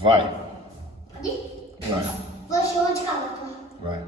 Vai. Pode ir? Vai. Vou achar uma de cada, tá? Vai.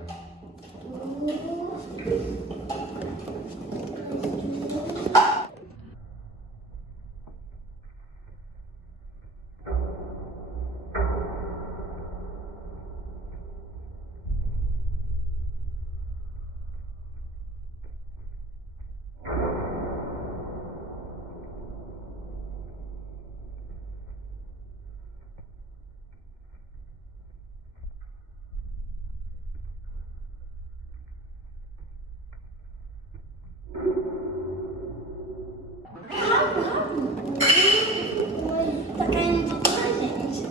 Tá caindo de toda a gente.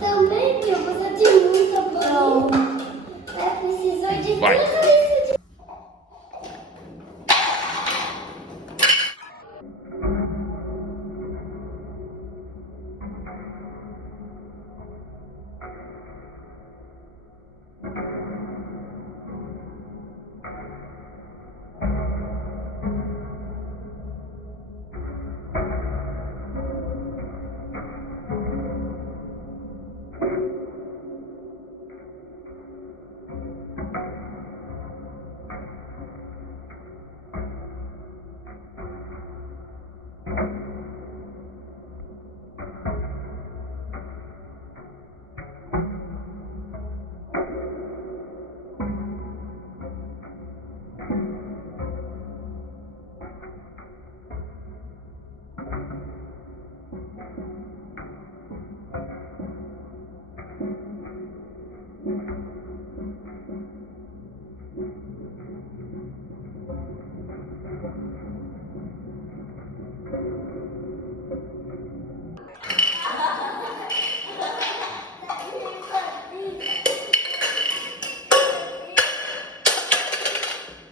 Também, meu, você tem muita bola. Precisou de Vai. tudo isso.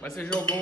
Mas você jogou